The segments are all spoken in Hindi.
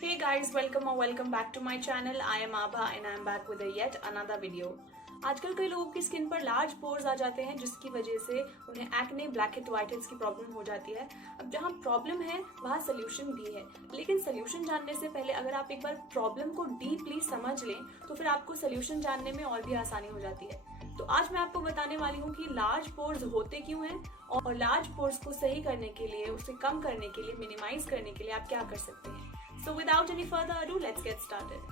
Hey guys, welcome back to my channel. I am Abha and I am back with a yet another video. आजकल कई लोगों की स्किन पर लार्ज पोर्स आ जाते हैं जिसकी वजह से उन्हें acne, black head, white heads की प्रॉब्लम हो जाती है। अब जहाँ प्रॉब्लम है वहाँ सोल्यूशन भी है, लेकिन सोल्यूशन जानने से पहले अगर आप एक बार प्रॉब्लम को डीपली समझ लें तो फिर आपको सोल्यूशन जानने में और भी आसानी हो जाती है। तो आज मैं आपको बताने वाली हूँ कि लार्ज पोर्स होते क्यों हैं और लार्ज पोर्स को सही करने के लिए, उसे कम करने के लिए, मिनिमाइज करने के लिए आप क्या कर सकते हैं। So without any further ado, let's get started.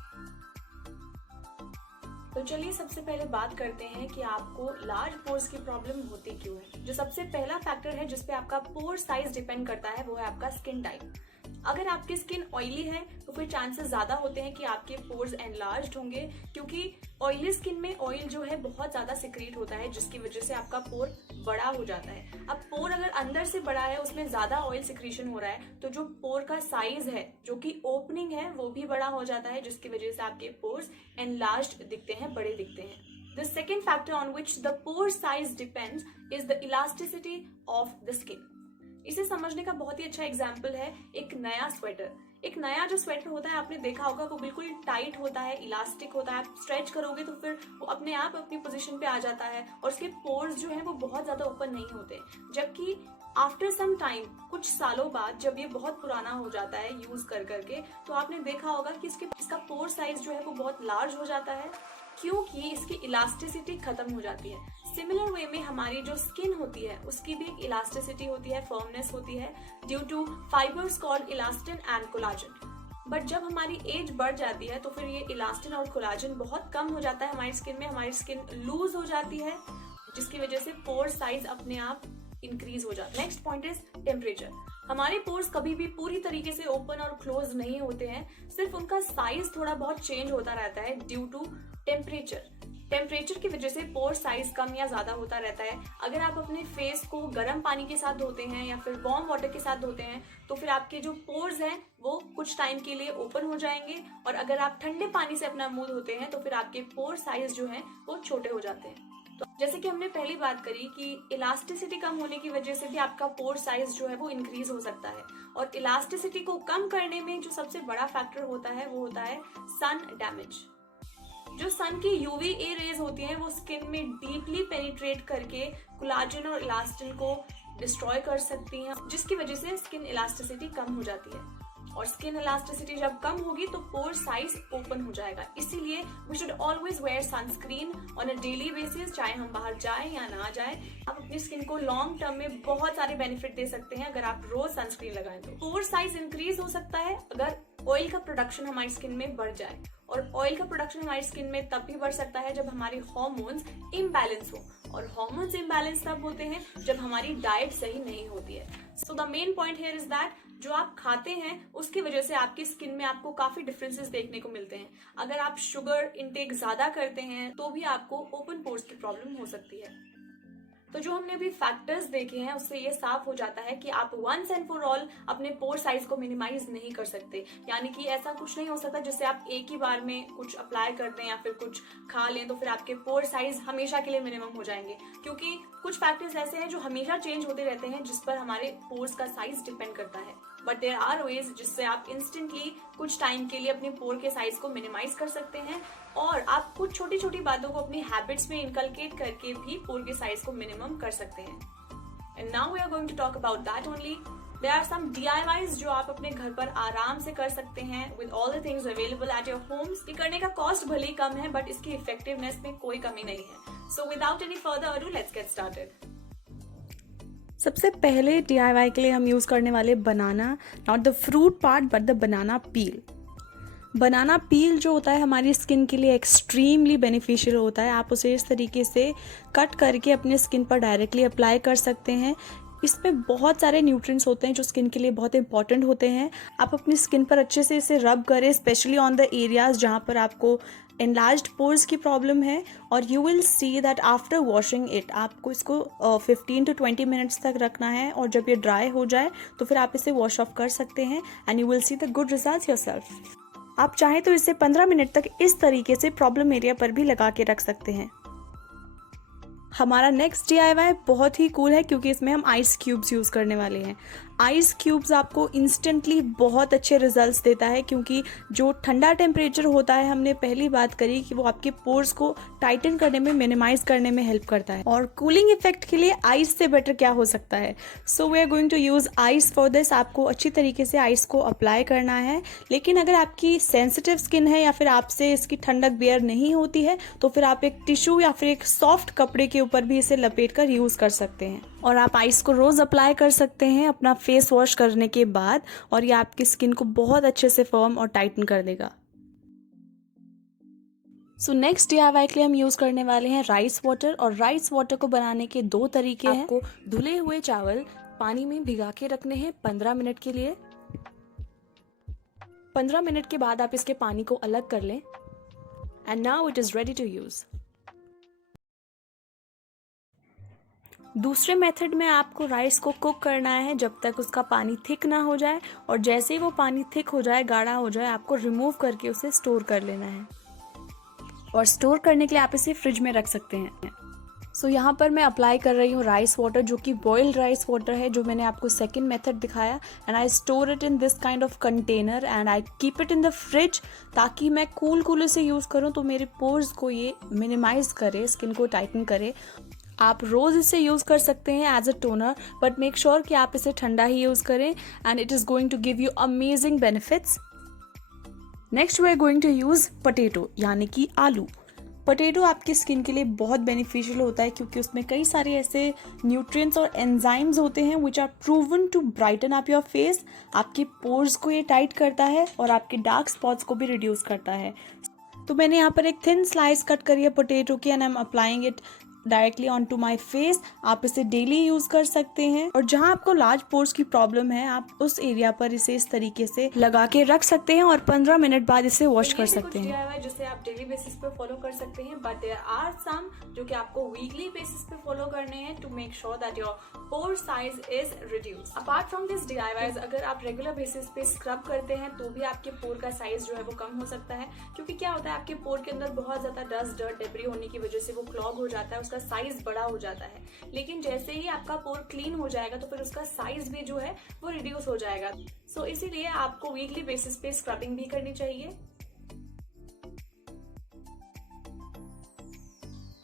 तो चलिए सबसे पहले बात करते हैं कि आपको लार्ज पोर्स की प्रॉब्लम होती क्यों है। जो सबसे पहला फैक्टर है जिसपे आपका पोर साइज डिपेंड करता है वो है आपका स्किन टाइप। अगर आपकी स्किन ऑयली है तो फिर चांसेस ज्यादा होते हैं कि आपके पोर्स एनलार्ज्ड होंगे, क्योंकि ऑयली स्किन में ऑयल जो है बहुत ज्यादा सिक्रीट होता है जिसकी वजह से आपका पोर बड़ा हो जाता है। अब पोर अगर अंदर से बड़ा है, उसमें ज्यादा ऑयल सिक्रीशन हो रहा है, तो जो पोर का साइज है, जो कि ओपनिंग है, वो भी बड़ा हो जाता है जिसकी वजह से आपके पोर्स एनलार्ज्ड दिखते हैं, बड़े दिखते हैं। The second factor on which the pore size depends is the elasticity of the skin. इसे समझने का बहुत ही अच्छा एग्जाम्पल है एक नया स्वेटर। एक नया जो स्वेटर होता है आपने देखा होगा, वो बिल्कुल टाइट होता है, इलास्टिक होता है। आप स्ट्रेच करोगे तो फिर वो अपने आप अपनी पोजीशन पे आ जाता है और उसके पोर्स जो है वो बहुत ज्यादा ओपन नहीं होते। जबकि आफ्टर सम टाइम, कुछ सालों बाद, जब ये बहुत पुराना हो जाता है यूज कर करके, तो आपने देखा होगा कि इसका पोर साइज जो है वो बहुत लार्ज हो जाता है, क्योंकि इसकी इलास्टिसिटी खत्म हो जाती है। सिमिलर वे में हमारी जो स्किन होती है उसकी भी एक इलास्टिसिटी होती है, फर्मनेस होती है, due to fibres called elastin and collagen. But जब हमारी एज बढ़ जाती है तो फिर ये इलास्टिन और कोलाजन बहुत कम हो जाता है हमारी स्किन में, हमारी स्किन लूज हो जाती है, जिसकी वजह से पोर साइज अपने आप इंक्रीज हो जाता है। Next point is temperature. हमारे पोर्स कभी भी पूरी तरीके से ओपन और क्लोज नहीं होते हैं, सिर्फ उनका साइज थोड़ा बहुत चेंज होता रहता है ड्यू टू टेम्परेचर। टेम्परेचर की वजह से पोर साइज कम या ज्यादा होता रहता है। अगर आप अपने फेस को गर्म पानी के साथ धोते हैं या फिर वार्म वाटर के साथ धोते हैं तो फिर आपके जो पोर्स हैं वो कुछ टाइम के लिए ओपन हो जाएंगे, और अगर आप ठंडे पानी से अपना मुंह धोते हैं तो फिर आपके पोर साइज जो है वो छोटे हो जाते हैं। तो जैसे कि हमने पहली बात करी कि इलास्टिसिटी कम होने की वजह से भी आपका पोर साइज जो है वो इंक्रीज हो सकता है, और इलास्टिसिटी को कम करने में जो सबसे बड़ा फैक्टर होता है वो होता है सन डैमेज। जो सन की यूवी ए रेज होती हैं वो स्किन में डीपली पेनिट्रेट करके कोलाजन और इलास्टिन को डिस्ट्रॉय कर सकती हैं, जिसकी वजह से स्किन इलास्टिसिटी कम हो जाती है, और स्किन इलास्टिसिटी जब कम होगी तो पोर साइज ओपन हो जाएगा। इसीलिए we should always wear sunscreen on a daily basis, चाहे हम बाहर जाएं या ना जाएं। आप अपनी स्किन को लॉन्ग टर्म में बहुत सारे बेनिफिट दे सकते हैं अगर आप रोज सनस्क्रीन लगाएं। तो पोर साइज इंक्रीज हो सकता है अगर ऑयल का प्रोडक्शन हमारी स्किन में बढ़ जाए, और ऑयल का प्रोडक्शन हमारी स्किन में तब भी बढ़ सकता है जब हमारे हार्मोन्स इम्बैलेंस हो, और हार्मोन्स इम्बैलेंस तब होते हैं जब हमारी डाइट सही नहीं होती है। So the main point here is that जो आप खाते हैं उसकी वजह से आपकी स्किन में आपको काफी डिफरेंसेस देखने को मिलते हैं। अगर आप शुगर इंटेक ज्यादा करते हैं तो भी आपको ओपन पोर्स की प्रॉब्लम हो सकती है। तो जो हमने अभी फैक्टर्स देखे हैं उससे ये साफ हो जाता है कि आप वंस एंड फॉर ऑल अपने पोर साइज को मिनिमाइज नहीं कर सकते। यानी कि ऐसा कुछ नहीं हो सकता जिससे आप एक ही बार में कुछ अप्लाई कर दें या फिर कुछ खा लें तो फिर आपके पोर साइज हमेशा के लिए मिनिमम हो जाएंगे, क्योंकि कुछ फैक्टर्स ऐसे हैं जो हमेशा चेंज होते रहते हैं जिस पर हमारे पोर्स का साइज डिपेंड करता है। बट देयर आर वेज जिससे आप इंस्टेंटली कुछ टाइम के लिए अपने पोर के साइज को मिनिमाइज कर सकते हैं, और आप कुछ छोटी छोटी बातों को अपनी हैबिट्स में इनकलकेट करके भी पोर के साइज को मिनिमम कर सकते हैं। And now we are going to talk about that only. There are some DIYs जो आप अपने घर पर आराम से कर सकते हैं with all the things available at your homes. ये करने का कॉस्ट भले ही कम है बट इसकी इफेक्टिवनेस में कोई कमी नहीं है। So without any further ado let's get started. सबसे पहले DIY के लिए हम यूज़ करने वाले banana, not the fruit part but the banana peel. Banana peel जो होता है हमारी स्किन के लिए एक्सट्रीमली बेनिफिशियल होता है। आप उसे इस तरीके से कट करके अपने स्किन पर डायरेक्टली अप्लाई कर सकते हैं। इसमें बहुत सारे न्यूट्रिएंट्स होते हैं जो स्किन के लिए बहुत इंपॉर्टेंट होते हैं। आप अपनी स्किन पर अच्छे से इसे रब करें, स्पेशली ऑन द एरियाज जहाँ पर आपको एनलार्ज्ड पोर्स की प्रॉब्लम है, और you will see that after washing it आपको इसको 15 to 20 मिनट्स तक रखना है, और जब ये ड्राई हो जाए तो फिर आप इसे वॉश ऑफ कर सकते हैं and you will see the good results yourself. आप चाहें तो इसे 15 मिनट तक इस तरीके से प्रॉब्लम एरिया पर भी लगा के रख सकते हैं। हमारा नेक्स्ट DIY बहुत ही कूल है क्योंकि इसमें हम आइस क्यूब्स यूज़ करने वाले हैं। आइस क्यूब्स आपको इंस्टेंटली बहुत अच्छे रिजल्ट्स देता है क्योंकि जो ठंडा टेम्परेचर होता है, हमने पहली बात करी कि वो आपके पोर्स को टाइटन करने में, मिनिमाइज करने में हेल्प करता है। और कूलिंग इफेक्ट के लिए आइस से बेटर क्या हो सकता है। So we are going to use ice for this. आपको अच्छी तरीके से आइस को अप्लाई करना है, लेकिन अगर आपकी सेंसिटिव स्किन है या फिर आपसे इसकी ठंडक बेयर नहीं होती है तो फिर आप एक टिश्यू या फिर एक सॉफ्ट कपड़े के ऊपर भी इसे लपेट कर यूज़ कर सकते हैं। और आप आइस को रोज़ अप्लाई कर सकते हैं अपना फेस वॉश करने के बाद, और ये आपकी स्किन को बहुत अच्छे से फर्म और टाइटन कर देगा। सो नेक्स्ट DIY के लिए हम यूज़ करने वाले हैं राइस वाटर। और राइस वाटर को बनाने के 2 तरीके हैं। आपको धुले हुए चावल पानी में भिगा के रखने हैं 15 मिनट के लिए। 15 मिनट के बाद आप इसके पानी को अलग कर लें। And now it is ready to use. दूसरे मेथड में आपको राइस को कुक करना है जब तक उसका पानी थिक ना हो जाए, और जैसे ही वो पानी थिक हो जाए, गाढ़ा हो जाए, आपको रिमूव करके उसे स्टोर कर लेना है। और स्टोर करने के लिए आप इसे फ्रिज में रख सकते हैं। सो यहाँ पर मैं अप्लाई कर रही हूँ राइस वाटर, जो कि बॉइल्ड राइस वाटर है, जो मैंने आपको सेकंड मेथड दिखाया। And I store it in this kind of container and I keep it in the fridge, ताकि मैं कूल इसे यूज़ करूँ तो मेरे पोर्स को ये मिनिमाइज करे, स्किन को टाइटन करे। आप रोज़ इसे यूज़ कर सकते हैं as a toner, but make sure कि आप इसे ठंडा ही यूज़ करें and it is going to give you amazing benefits. Next we are going to use potato, यानी कि आलू। पोटैटो आपकी स्किन के लिए बहुत बेनिफिशियल होता है क्योंकि उसमें कई सारे ऐसे न्यूट्रिएंट्स और एंजाइम्स होते हैं which are proven to brighten up your face. आपके पोर्स को ये टाइट करता है और आपके डार्क स्पॉट्स को भी रिड्यूस करता है। तो मैंने यहाँ पर एक थिन स्लाइस कट करी है पोटैटो की and I am applying it directly on to my face. आप इसे डेली यूज़ कर सकते हैं, और जहाँ आपको लार्ज पोर्स की प्रॉब्लम है आप उस एरिया पर इसे इस तरीके से लगा के रख सकते हैं और 15 मिनट बाद इसे वॉश कर सकते हैं। DIY जिसे आप डेली बेसिस पे फॉलो कर सकते हैं, बट देयर आर सम जो कि आपको वीकली बेसिस पे फॉलो करने हैं to make sure that your pore size is reduce. Apart from this DIYs, अगर आप रेगुलर बेसिस पे स्क्रब करते हैं तो भी आपके पोर का साइज जो है वो कम हो सकता है, क्योंकि क्या होता है, आपके पोर के अंदर बहुत ज्यादा डस्ट, डर्ट, डेब्री होने की वजह से वो क्लॉग हो जाता है, उसका साइज बड़ा हो जाता है। लेकिन जैसे ही आपका पोर क्लीन हो जाएगा तो फिर उसका साइज भी जो है वो रिड्यूस हो जाएगा। सो इसीलिए आपको वीकली बेसिस पे स्क्रबिंग भी करनी चाहिए।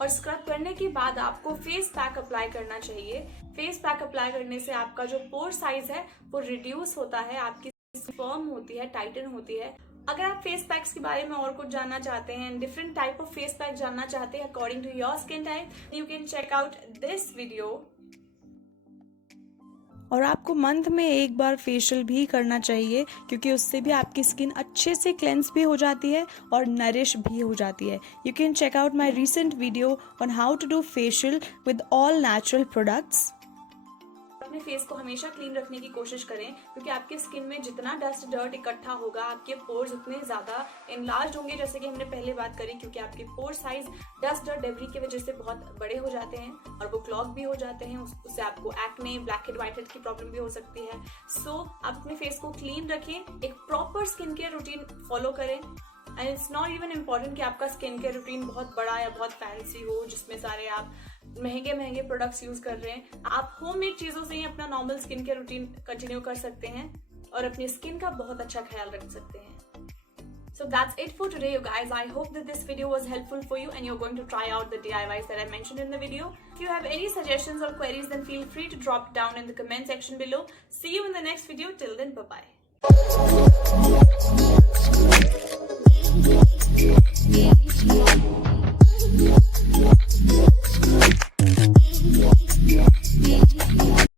और स्क्रब करने के बाद आपको फेस पैक अप्लाई करना चाहिए। फेस पैक अप्लाई करने से आपका जो पोर साइज है वो रिड्यूस होता है, आपकी फर्म होती है, टाइटन होती है। अगर आप फेस पैक्स के बारे में और कुछ जानना चाहते हैं, different type of face pack जानना चाहते हैं according to your skin type, you can check out this video. और आपको मंथ में एक बार फेशियल भी करना चाहिए क्योंकि उससे भी आपकी स्किन अच्छे से क्लेंस भी हो जाती है और नरिश भी हो जाती है। You can check out my recent video on how to do facial with all natural products. अपने फेस को हमेशा क्लीन रखने की कोशिश करें, क्योंकि आपके स्किन में जितना डस्ट, डर्ट इकट्ठा होगा, आपके पोर्स उतने ज्यादा इनलार्ज होंगे, जैसे कि हमने पहले बात करी, क्योंकि आपके pore size dust, dirt, debris की वजह से बहुत बड़े हो जाते हैं और वो क्लॉग भी हो जाते हैं। उससे आपको acne, black head, white head की प्रॉब्लम भी हो सकती है। सो आप अपने फेस को क्लीन रखें, एक proper skin care routine follow करें। And it's not even important कि आपका स्किन केयर रूटीन बहुत बड़ा या बहुत फैंसी हो, जिसमें सारे आप महंगे प्रोडक्ट्स यूज कर रहे हैं। आप होममेड चीजों से ही अपना normal skin care routine continue कर सकते हैं और अपनी स्किन का बहुत अच्छा ख्याल रख सकते हैं। So that's it for today, you guys. I hope that this video was helpful for you and you're going to try out the DIYs that I mentioned in the video. If you have any suggestions or queries, then feel free to drop it down in the comment section below. See you in the next video. Till then, bye-bye.